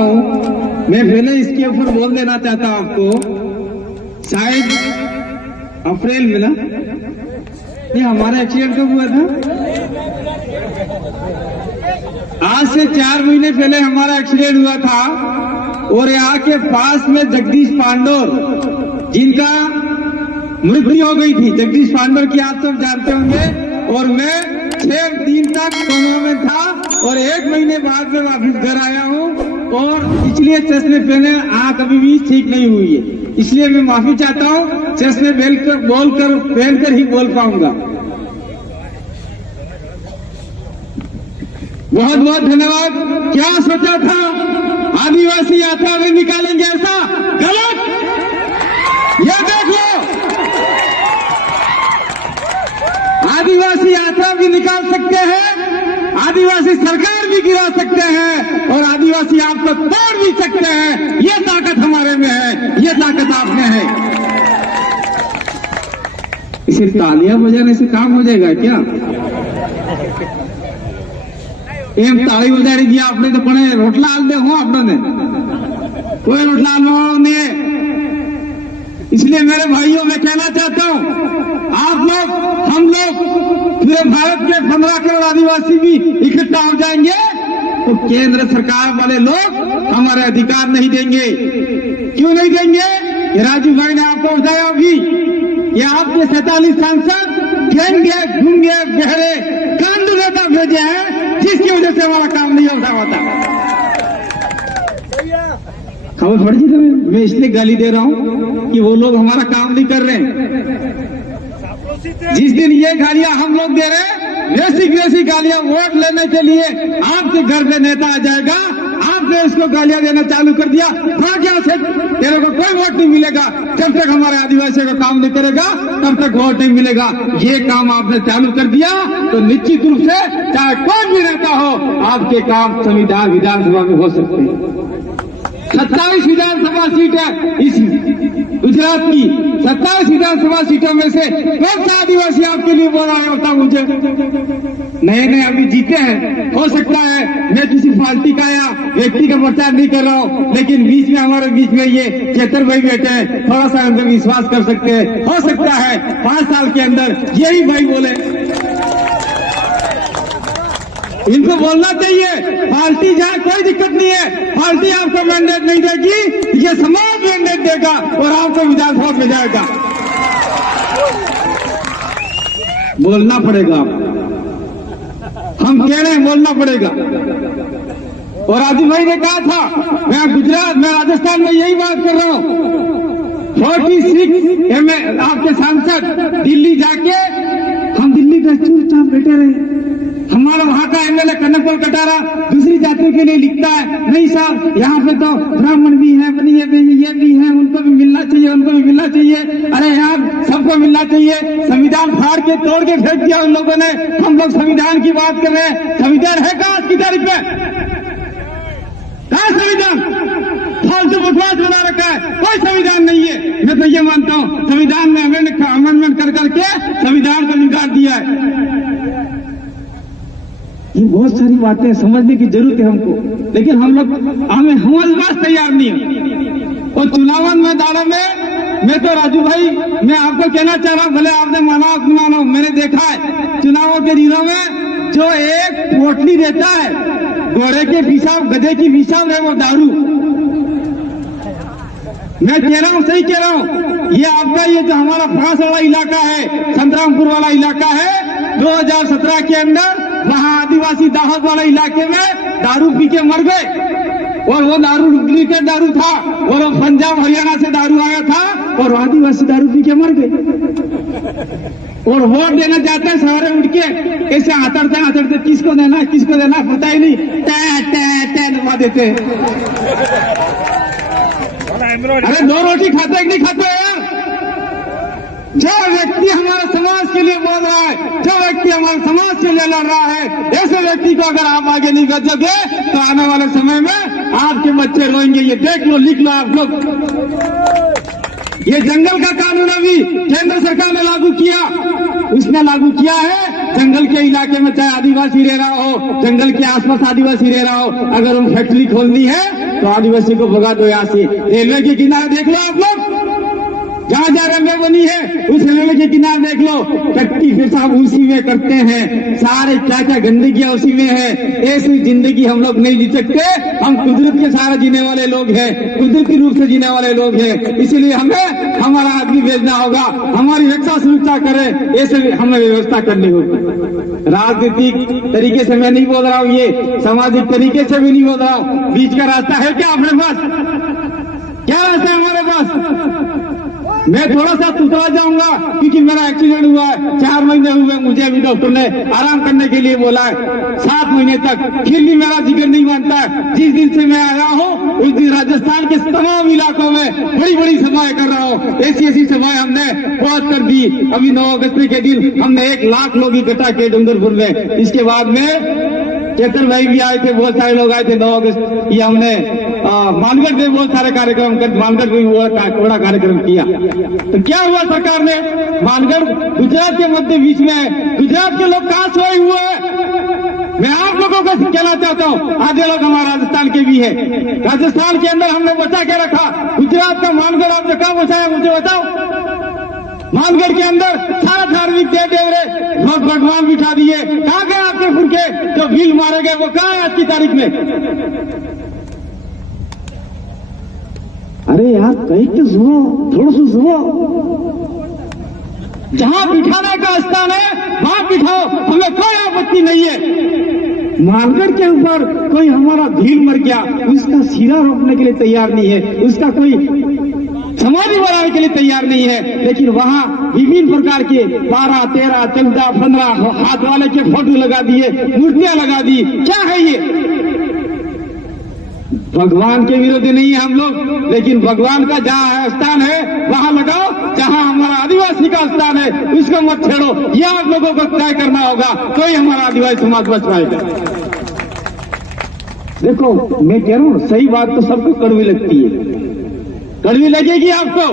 हूँ, मैं पहले इसके ऊपर बोल देना चाहता हूँ आपको। शायद अप्रैल में ना, ये हमारा एक्सीडेंट कब हुआ था? आज से 4 महीने पहले हमारा एक्सीडेंट हुआ था। और यहाँ के पास में जगदीश पांडोर, जिनका मृत्यु हो गई थी, जगदीश पांडोर की आप सब जानते होंगे। और मैं 6 दिन तक कोमा में था और 1 महीने बाद में वापिस घर आया हूँ। और इसलिए चश्मे पहने आँख अभी भी ठीक नहीं हुई है, इसलिए मैं माफी चाहता हूँ। चश्मे पहनकर ही बोल पाऊंगा। बहुत बहुत धन्यवाद। क्या सोचा था आदिवासी यात्रा में निकालेंगे, ऐसा गलत। ये देख लो, आदिवासी यात्रा भी निकाल सकते हैं, आदिवासी सरकार भी गिरा सकते हैं और आदिवासी आपको तोड़ भी सकते हैं। ये ताकत हमारे में है, ये ताकत आप में है। इसे तालियां बजाने से काम हो जाएगा क्या? एम ताली बजाड़ी दिया आपने तो पड़े रोटला हाल दे हो आपने कोई रोटला ने। इसलिए मेरे भाइयों मैं कहना चाहता हूं, आप लोग, हम लोग, पूरे भारत के 15 करोड़ आदिवासी भी इकट्ठा हो जाएंगे तो केंद्र सरकार वाले लोग हमारे अधिकार नहीं देंगे। क्यों नहीं देंगे? ये राजू भाई ने आपको बताया अभी, ये आपके 47 सांसद घेंगे, घूंगे, बहरे, कांडू नेता भेजे हैं, जिसकी वजह से हमारा काम नहीं होता होता। खबर पड़ जी तुम्हें? मैं इसलिए गाली दे रहा हूँ कि वो लोग हमारा काम नहीं कर रहे हैं। जिस दिन ये गालियां हम लोग दे रहे हैं, वैसी गालियां वोट लेने के लिए आपके घर पे नेता आ जाएगा, आपने उसको गालियां देना चालू कर दिया, भाग यहाँ से, तेरे को कोई वोट नहीं मिलेगा। जब तक हमारे आदिवासियों का काम नहीं करेगा तब तक वोट नहीं मिलेगा। ये काम आपने चालू कर दिया तो निश्चित रूप से चाहे कोई भी नेता हो, आपके काम संविधान विधानसभा में हो सकते हैं। 27 विधानसभा सीट है इस गुजरात की, 27 विधानसभा सीटों में से कौन सा आदिवासी आपके लिए बोल रहा है होता मुझे? नए अभी जीते हैं। हो सकता है मैं किसी पार्टी का या व्यक्ति का प्रचार नहीं कर रहा हूँ, लेकिन बीच में हमारे बीच में ये चेतर भाई बैठे हैं, थोड़ा सा अंदर विश्वास कर सकते हैं। हो सकता है 5 साल के अंदर यही भाई बोले। इनको बोलना चाहिए, पार्टी जाए कोई दिक्कत नहीं है, पार्टी आपको मैंडेट नहीं देगी, ये समाज मैंडेट देगा और आपको विधानसभा में जाएगा। बोलना पड़ेगा, हम कह रहे हैं बोलना पड़ेगा। और आदिल भाई ने कहा था, मैं गुजरात में राजस्थान में यही बात कर रहा हूँ, 46 आपके सांसद दिल्ली जाके, हम दिल्ली का चुपचाप बैठे रहे। हमारा वहां का एमएलए कनकपुर कटारा दूसरी जातियों के लिए लिखता है, नहीं साहब यहाँ पे तो ब्राह्मण भी है, ये भी है, उनको भी मिलना चाहिए, उनको भी मिलना चाहिए। अरे यार सबको मिलना चाहिए। संविधान फाड़ के तोड़ के फेंक दिया उन लोगों ने। हम लोग संविधान की बात कर रहे हैं, संविधान है कहाँ आज की तारीख में? कहाँ संविधान? फालतू बकवास बना रखा है, कोई संविधान नहीं है। मैं तो ये मानता हूँ संविधान में अमेंडमेंट कर करके संविधान को बिगाड़ दिया है। ये बहुत सारी बातें समझने की जरूरत है हमको, लेकिन हम लोग हमारे पास तैयार नहीं है। और चुनाव मैदानों में मैं तो राजू भाई, मैं आपको कहना चाह रहा हूँ, भले आपने माना आप मानो, मैंने देखा है चुनावों के दिनों में जो एक पोटली देता है, घोड़े के पिशाब, गधे की पिशाब है वो दारू। मैं कह रहा हूँ, सही कह रहा हूँ, ये आपका ये जो हमारा फ्रांस वाला इलाका है, संतरामपुर वाला इलाका है, 2017 के अंदर वहाँ आदिवासी दाहद वाले इलाके में दारू पी के मर गए। और वो दारू डुप्लीकेट दारू था, और वो पंजाब हरियाणा से दारू आया था, और आदिवासी दारू पी के मर गए। और वोट देना चाहते हैं सवारे उठ के, ऐसे आतरते किसको देना पता ही नहीं, टे दबा देते। अरे 2 रोटी खाते कि नहीं खाते यार? जो व्यक्ति हमारे समाज के लिए बोल रहा है, जो व्यक्ति हमारे समाज के लिए लड़ रहा है, ऐसे व्यक्ति को अगर आप आगे नहीं भेजोगे तो आने वाले समय में आपके बच्चे रोएंगे। ये देख लो, लिख लो आप लोग। ये जंगल का कानून अभी केंद्र सरकार ने लागू किया, उसने लागू किया है जंगल के इलाके में चाहे आदिवासी रह रहा हो, जंगल के आसपास आदिवासी रह रहा हो, अगर उन फैक्ट्री खोलनी है तो आदिवासी को भगा दो यहाँ से। रेलवे के किनारे देख लो आप लोग, जहाँ जहाँ रेलवे बनी है उस रेलवे के किनारे देख लो, टट्टी पेशाब उसी में करते हैं, सारे क्या क्या गंदगियां उसी में है। ऐसी जिंदगी हम लोग नहीं जी सकते। हम कुदरत के सहारे जीने वाले लोग हैं, कुदरती रूप से जीने वाले लोग हैं, इसलिए हमें हमारा आदमी भेजना होगा, हमारी रक्षा सुरक्षा करे, ऐसे हमें व्यवस्था करनी होगी। राजनीतिक तरीके से मैं नहीं बोल रहा हूँ, ये सामाजिक तरीके से भी नहीं बोल रहा हूँ। बीच का रास्ता है क्या अपने पास? क्या रास्ता है हमारे पास? मैं थोड़ा सा तुतरा जाऊंगा क्योंकि मेरा एक्सीडेंट हुआ है, 4 महीने हुए मुझे अभी डॉक्टर ने आराम करने के लिए बोला है, 7 महीने तक, फिर भी मेरा जिक्र नहीं मानता है। जिस दिन से मैं आया हूँ उस दिन राजस्थान के तमाम इलाकों में बड़ी बड़ी सभाएं कर रहा हूँ। ऐसी सभाएं हमने बहुत कर दी। अभी 9 अगस्त के दिन हमने 1 लाख लोग इकट्ठा किए डूंगरपुर में। इसके बाद में चेतन भाई भी आए थे, बहुत सारे लोग आए थे 9 अगस्त। ये हमने मानगढ़ में बहुत सारे कार्यक्रम कर, मानगढ़ में बड़ा कार्यक्रम किया। तो क्या हुआ सरकार ने? मानगढ़ गुजरात के मध्य बीच में है, गुजरात के लोग कहाँ सोए हुए हैं? मैं आप लोगों को कहना चाहता हूँ, आधे लोग हमारे राजस्थान के भी है। राजस्थान के अंदर हमने बचा के रखा, गुजरात का मानगढ़ आपने कहाँ बचाया मुझे बताओ? मानगढ़ के अंदर सारा धार्मिक देव देवरे लोग भगवान बिठा दिए। कहाँ गए आपके फुरके जो भील मारे गए, वो कहाँ है आज की तारीख में? अरे यार कहीं तो सुनो, थोड़ा सा सुनो। जहां बिठाने का स्थान है वहां बिठाओ, हमें कोई आपत्ति नहीं है। मानगढ़ के ऊपर कोई हमारा भील मर गया, उसका सिरा रोपने के लिए तैयार नहीं है, उसका कोई समाधि बनाने के लिए तैयार नहीं है, लेकिन वहां विभिन्न प्रकार के 12, 13, 14, 15 हाथ वाले के फोटो लगा दिए, मूर्तियां लगा दी। क्या है ये? भगवान के विरोध नहीं है हम लोग, लेकिन भगवान का जहाँ स्थान है वहाँ लगाओ, जहाँ हमारा आदिवासी का स्थान है उसको मत छेड़ो। ये आप लोगों को तय करना होगा, कोई हमारा आदिवासी समाज बच पाएगा। देखो मैं कह रहा हूँ, सही बात तो सबको कड़वी लगती है, कड़वी लगेगी आपको।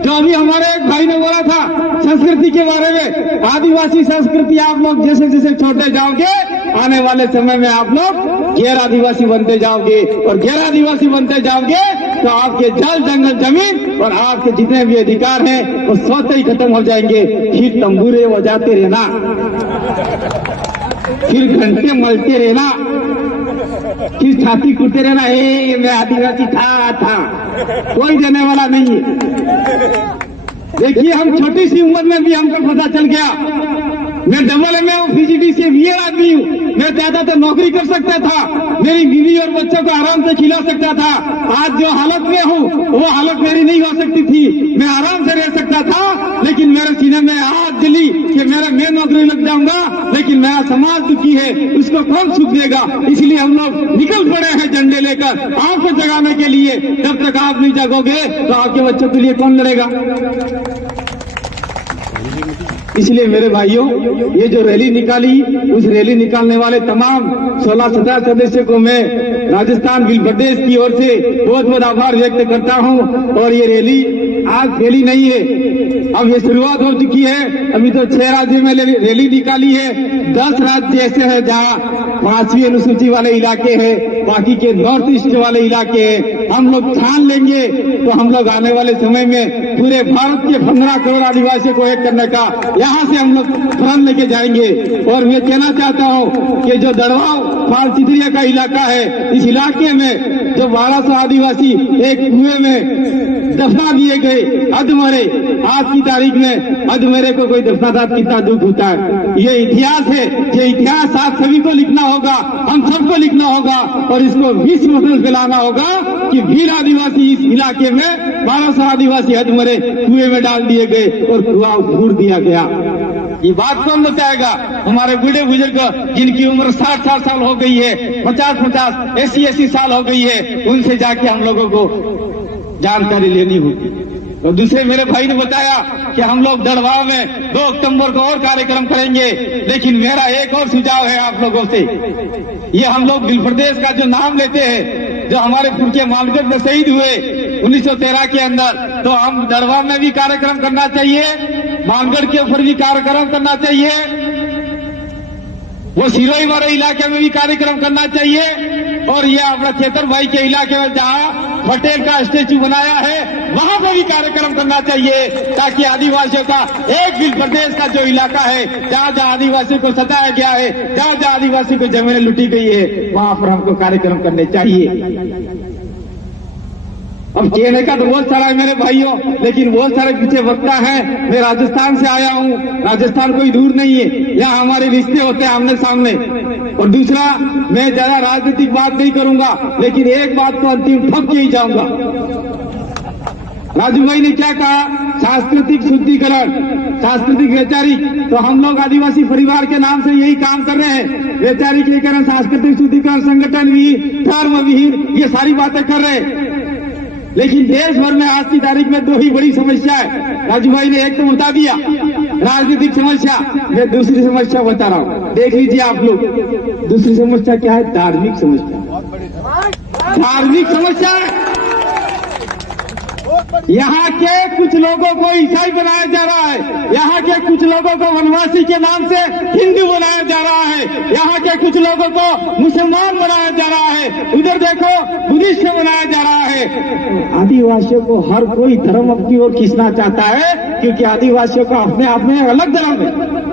जो अभी हमारे एक भाई ने बोला था संस्कृति के बारे में, आदिवासी संस्कृति आप लोग जैसे जैसे छोड़ते जाओगे, आने वाले समय में आप लोग गैर आदिवासी बनते जाओगे, और गैर आदिवासी बनते जाओगे तो आपके जल जंगल जमीन और आपके जितने भी अधिकार हैं वो स्वतः ही खत्म हो जाएंगे। फिर तंबूरे बजाते रहना, फिर घंटे मलते रहना, फिर छाती कूटते रहना, मैं आदिवासी था। कोई देने वाला नहीं है। देखिए हम छोटी सी उम्र में भी हमको पता चल गया, मैं डबल एमए हूँ, पीजीडी से बीए आदमी हूँ, मैं चाहता था नौकरी कर सकता था, मेरी बीवी और बच्चों को आराम से खिला सकता था। आज जो हालत में हूँ वो हालत मेरी नहीं हो सकती थी, मैं आराम से रह सकता था, लेकिन मेरे सीने में आग जली कि मैं नौकरी लग जाऊंगा, लेकिन मेरा समाज दुखी है, उसको कौन सुख देगा। इसलिए हम लोग निकल पड़े हैं झंडे लेकर आपको जगाने के लिए। जब तक आप नहीं जगोगे तो आपके बच्चों के लिए कौन लड़ेगा? इसलिए मेरे भाइयों, ये जो रैली निकाली, उस रैली निकालने वाले तमाम 16-17 सदस्यों को मैं राजस्थान बिल प्रदेश की ओर से बहुत बहुत आभार व्यक्त करता हूं। और ये रैली आज फैली नहीं है, अब ये शुरुआत हो चुकी है। अभी तो 6 राज्यों में रैली निकाली है, 10 राज्य ऐसे हैं जहां 5वीं अनुसूची वाले इलाके हैं, बाकी के नॉर्थ ईस्ट वाले इलाके हैं। हम लोग ठान लेंगे तो हम लोग आने वाले समय में पूरे भारत के 15 करोड़ आदिवासियों को एक करने का यहाँ से हम लोग प्रण लेके जाएंगे। और मैं कहना चाहता हूँ कि जो दड़वाव पाल चितरिया का इलाका है, इस इलाके में जो 1200 आदिवासी एक कुएं में दफना दिए गए, अधमरे, आज की तारीख में अधमरे को कोई दफनाता कितना दुख होता है। ये इतिहास है, ये इतिहास आप सभी को लिखना होगा, हम सबको लिखना होगा, और इसको विश्व में फैलाना होगा कि भील आदिवासी इस इलाके में 1200 आदिवासी अधमरे कुएं में डाल दिए गए और कुआं उड़ दिया गया। ये बात कौन बताएगा? हमारे बूढ़े बुजुर्ग जिनकी उम्र 60 साल हो गई है, 50 80 साल हो गई है, उनसे जाके हम लोगों को जानकारी लेनी होगी। और दूसरे मेरे भाई ने बताया कि हम लोग दड़वा में 2 अक्टूबर को और कार्यक्रम करेंगे, लेकिन मेरा एक और सुझाव है आप लोगों से। ये हम लोग बिल प्रदेश का जो नाम लेते हैं, जो हमारे पुरखे मानगढ़ में शहीद हुए 1913 के अंदर, तो हम दड़वा में भी कार्यक्रम करना चाहिए, मानगढ़ के ऊपर भी कार्यक्रम करना चाहिए, वो सिरोही वाले इलाके में भी कार्यक्रम करना चाहिए, और ये अपना चेतन भाई के इलाके में जहाँ पटेल का स्टेचू बनाया है वहाँ पर भी कार्यक्रम करना चाहिए, ताकि आदिवासियों का एक भी प्रदेश का जो इलाका है जहाँ जहाँ आदिवासियों को सताया गया है, जहाँ जहाँ आदिवासी को जमीनें लूटी गई है, वहाँ पर हमको कार्यक्रम करने चाहिए। अब कहने का तो बहुत सारा है मेरे भाइयों, लेकिन बहुत सारे पीछे वक्ता है। मैं राजस्थान से आया हूँ, राजस्थान कोई दूर नहीं है, यहाँ हमारे रिश्ते होते हैं आमने सामने। और दूसरा, मैं ज्यादा राजनीतिक बात नहीं करूंगा, लेकिन एक बात तो अंतिम ठप के ही जाऊंगा। राजू भाई ने क्या कहा, सांस्कृतिक शुद्धिकरण, सांस्कृतिक वैचारिक, तो हम लोग आदिवासी परिवार के नाम से यही काम कर रहे हैं। वैचारिकीकरण, सांस्कृतिक शुद्धिकरण, संगठन विहीन, धर्म विहीन, ये सारी बातें कर रहे हैं। लेकिन देश भर में आज की तारीख में दो ही बड़ी समस्या है। राजू भाई ने एक तो बता दिया राजनीतिक समस्या, मैं दूसरी समस्या बता रहा हूँ, देख लीजिए आप लोग। दूसरी समस्या क्या है? धार्मिक समस्या। धार्मिक समस्या यहाँ के कुछ लोगों को ईसाई बनाया जा रहा है, यहाँ के कुछ लोगों को वनवासी के नाम से हिंदू बनाया जा रहा है, यहाँ के कुछ लोगों को मुसलमान बनाया जा रहा है, उधर देखो बुद्धिस्ट बनाया जा रहा है। आदिवासियों को हर कोई धर्म अपनी ओर खींचना चाहता है, क्योंकि आदिवासियों का अपने आप में अलग धर्म है।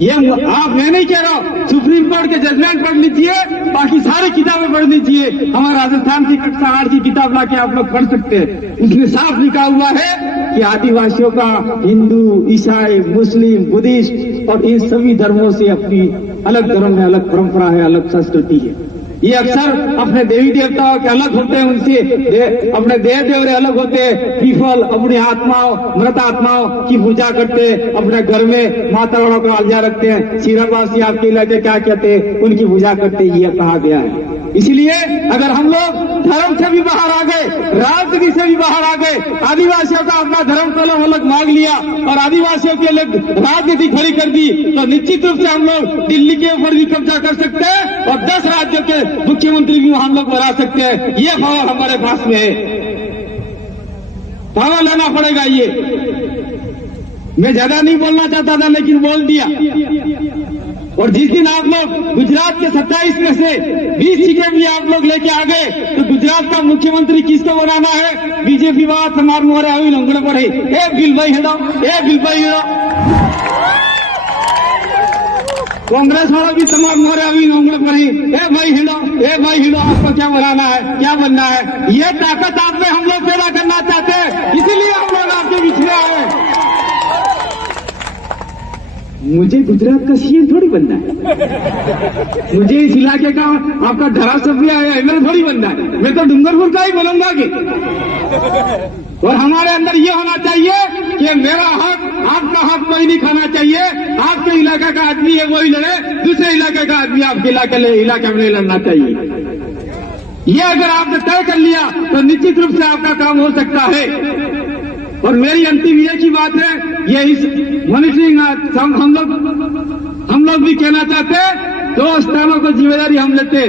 ये आप, मैं नहीं कह रहा हूँ, सुप्रीम कोर्ट के जजमेंट पढ़ लीजिए, बाकी सारी किताबें पढ़ लीजिए। हमारे राजस्थान की कक्षा 8 की किताब लाके आप लोग पढ़ सकते हैं, उसमें साफ लिखा हुआ है कि आदिवासियों का हिंदू, ईसाई, मुस्लिम, बुद्धिस्ट और इन सभी धर्मों से अपनी अलग धर्म है, अलग परंपरा है, अलग संस्कृति है। ये अक्सर अपने देवी देवताओं के अलग होते हैं, उनसे अपने देव देवरे अलग होते हैं। पीपल अपनी आत्माओं, मृत आत्माओं की पूजा करते हैं, अपने घर में माता वालों का आलजा रखते हैं। सीरावासी आपके इलाके क्या कहते हैं, उनकी पूजा करते हैं, ये कहा गया है। इसलिए अगर हम लोग धर्म से भी बाहर आ गए, राजनीति से भी बाहर आ गए, आदिवासियों का अपना धर्म कलम अलग मांग लिया और आदिवासियों के लिए राजनीति खड़ी कर दी, तो निश्चित रूप से हम लोग दिल्ली के ऊपर भी कब्जा कर सकते हैं और 10 राज्यों के मुख्यमंत्री भी हम लोग बना सकते हैं। ये पावर हमारे पास में है, पावर लेना पड़ेगा। ये मैं ज्यादा नहीं बोलना चाहता था, लेकिन बोल दिया। और जिस दिन आप लोग गुजरात के 27 में से 20 सीटें भी आप लोग लेके आ गए, तो गुजरात का मुख्यमंत्री किसको बनाना है? बीजेपी बात हमारे मोरे अभी लंगड़े पड़े, ए बिल भाई हेड़ो, ए बिल भाई हेड़ो। कांग्रेस वालों भी समाज मोरे अभी लंगड़े पड़े, ए भाई हेड़ो, ए भाई हेड़ो। आपको क्या बनाना है, क्या बनना है? ये ताकत आप में हम लोग पैदा करना चाहते हैं, इसीलिए हम लोग आपके बीच में आए। मुझे गुजरात का सीएम थोड़ी बनना है, मुझे इस इलाके का आपका धारासभ्य एमएलए थोड़ी बनना है, मैं तो डूंगरपुर का ही बनूंगा कि। और हमारे अंदर ये होना चाहिए कि मेरा हक, आपका हक कोई नहीं खाना चाहिए। आपके इलाके का आदमी है वही लड़े, दूसरे इलाके का आदमी आपके इलाके में लड़ना चाहिए। ये अगर आपने तय कर लिया तो निश्चित रूप से आपका काम हो सकता है। और मेरी अंतिम ये की बात है, ये इस मॉनिटरिंग हम लोग भी कहना चाहते हैं, 2 स्थानों को जिम्मेदारी हम लेते,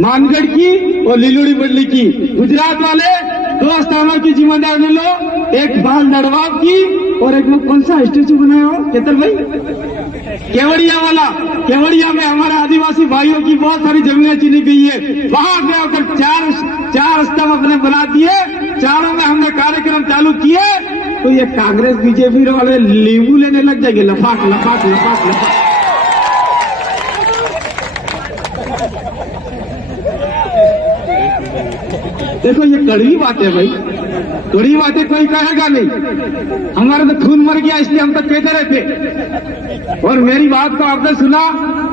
मानगढ़ की और लिलुड़ी बल्ली की। गुजरात वाले 2 स्थानों की जिम्मेदारी ले लो, एक बाल दड़वाब की और एक लोग कौन सा स्टेचू बनाया हो केतन भाई, केवड़िया वाला। केवड़िया में हमारे आदिवासी भाइयों की बहुत सारी जमीनें चीनी गई है, वहां पे होकर 4 स्तंभ अपने बना दिए, चारों में हमने कार्यक्रम चालू किए। तो ये कांग्रेस बीजेपी वाले लींबू लेने लग जाएंगे, लफाक लफाक लफाक लफाक। देखो ये कड़वी बात है भाई, कड़वी बातें कोई कहेगा नहीं। हमारा तो खून मर गया, इसलिए हम तो कहते रहते। और मेरी बात को आपने सुना,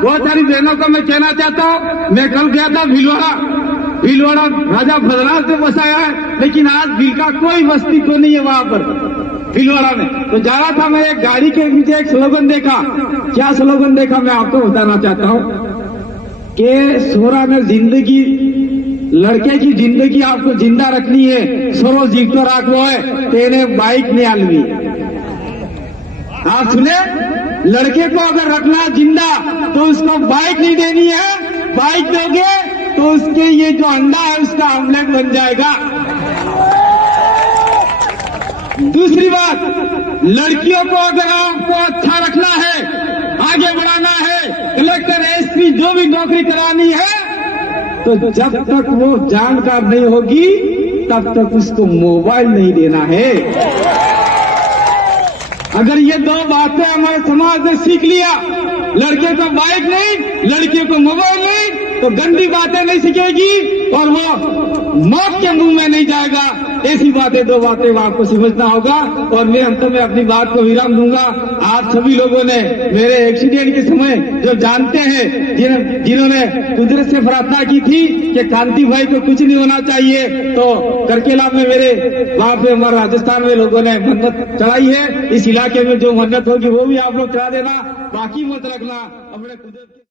बहुत सारी बहनों को मैं कहना चाहता हूँ, मैं कल गया था भीलवाड़ा राजा भद्रनाथ से बसाया है, लेकिन आज भील का कोई बस्ती को नहीं है वहां पर भीलवाड़ा में। तो जा रहा था मैं, एक गाड़ी के नीचे एक स्लोगन देखा। क्या स्लोगन देखा मैं आपको बताना चाहता हूँ कि सोरा में जिंदगी, लड़के की जिंदगी आपको जिंदा रखनी है, सोरो जीतो राखो है, तेने बाइक नहीं आलवी। आप सुने, लड़के को अगर रखना जिंदा तो उसको बाइक नहीं देनी है, बाइक दोगे तो उसके ये जो अंडा है उसका आमलेट बन जाएगा। दूसरी बात, लड़कियों को अगर आपको अच्छा रखना है, आगे बढ़ाना है, कलेक्टर एसपी जो भी नौकरी करानी है, तो जब तक वो जानकार नहीं होगी तब तक उसको मोबाइल नहीं देना है। अगर ये दो बातें हमारे समाज ने सीख लिया, लड़के को बाइक नहीं, लड़कियों को मोबाइल नहीं, तो गंदी बातें नहीं सीखेगी और वो मौत के मुंह में नहीं जाएगा। ऐसी बातें, दो बातें आपको समझना होगा। और मैं अंत में अपनी बात को विराम दूंगा। आप सभी लोगों ने मेरे एक्सीडेंट के समय जो जानते हैं, जिन्होंने कुदरत से प्रार्थना की थी कि कांति भाई को कुछ नहीं होना चाहिए, तो करकेला में मेरे वहां पे हमारे राजस्थान में लोगों ने मन्नत चढ़ाई है। इस इलाके में जो मन्नत होगी वो भी आप लोग चढ़ा देना, बाकी मत रखना। अपने कुदरत